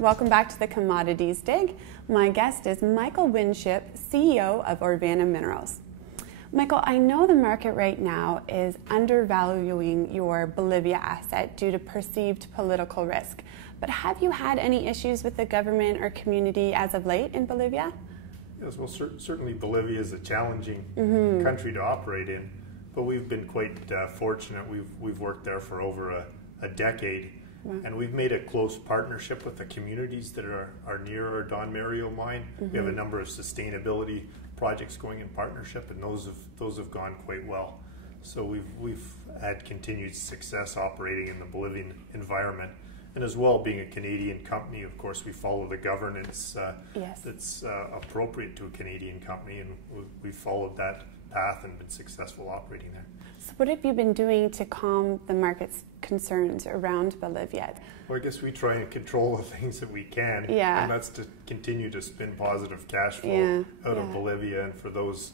Welcome back to the Commodities Dig. My guest is Michael Winship, CEO of Orvana Minerals. Michael, I know the market right now is undervaluing your Bolivia asset due to perceived political risk, but have you had any issues with the government or community as of late in Bolivia? Yes, well, certainly Bolivia is a challenging country to operate in, but we've been quite fortunate. We've worked there for over a decade, and we've made a close partnership with the communities that are near our Don Mario mine. We have a number of sustainability projects going in partnership, and those have gone quite well. So we've had continued success operating in the Bolivian environment. And as well, being a Canadian company, of course, we follow the governance that's appropriate to a Canadian company, and we've followed that path and been successful operating there. So what have you been doing to calm the market's concerns around Bolivia? Well, I guess we try and control the things that we can, and that's to continue to spin positive cash flow out of Bolivia, and for those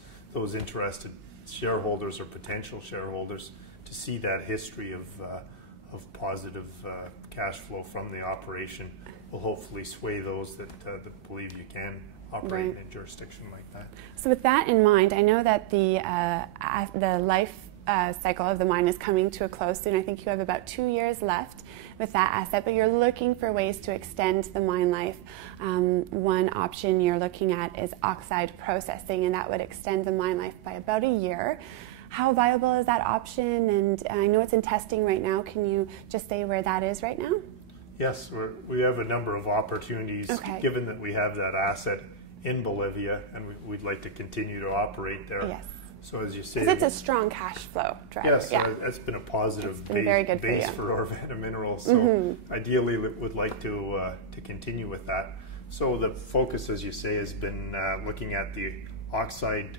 interested shareholders or potential shareholders to see that history of positive cash flow from the operation will hopefully sway those that believe you can operate in a jurisdiction like that. So with that in mind, I know that the life cycle of the mine is coming to a close soon. I think you have about 2 years left with that asset, but you're looking for ways to extend the mine life. One option you're looking at is oxide processing, and that would extend the mine life by about a year. How viable is that option? And I know it's in testing right now. Can you just say where that is right now? Yes, we have a number of opportunities, given that we have that asset in Bolivia, and we'd like to continue to operate there. Yes. So as you say, because it's a strong cash flow driver. Yes, that's been a positive base for Orvana Minerals. So ideally, would like to continue with that. So the focus, as you say, has been looking at the oxide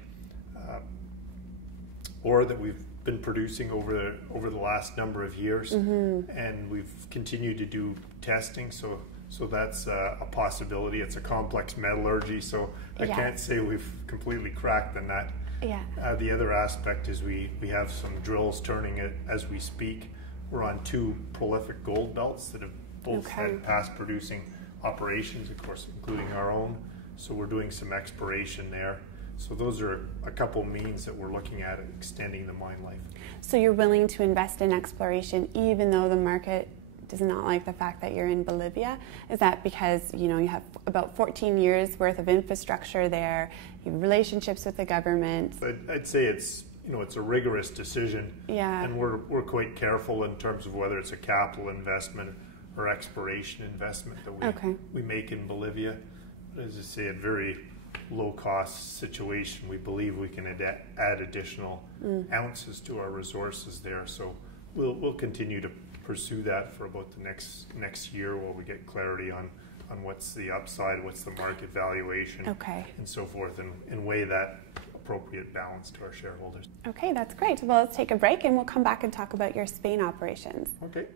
ore that we've been producing over the last number of years, and we've continued to do testing. So that's a possibility. It's a complex metallurgy, so I can't say we've completely cracked the nut. The other aspect is we have some drills turning it as we speak. We're on 2 prolific gold belts that have both had past producing operations, of course, including our own. So we're doing some exploration there. So those are a couple means that we're looking at extending the mine life. So you're willing to invest in exploration even though the market does not like the fact that you're in Bolivia? Is that because you have about 14 years worth of infrastructure there, you have relationships with the government? I'd say it's a rigorous decision, and we're quite careful in terms of whether it's a capital investment or exploration investment that we make in Bolivia. But as I say, a very low-cost situation. We believe we can add additional ounces to our resources there. So we'll continue to pursue that for about the next year while we get clarity on what's the upside, what's the market valuation, and so forth, and weigh that appropriate balance to our shareholders. Okay, that's great. Well, let's take a break and we'll come back and talk about your Spain operations. Okay.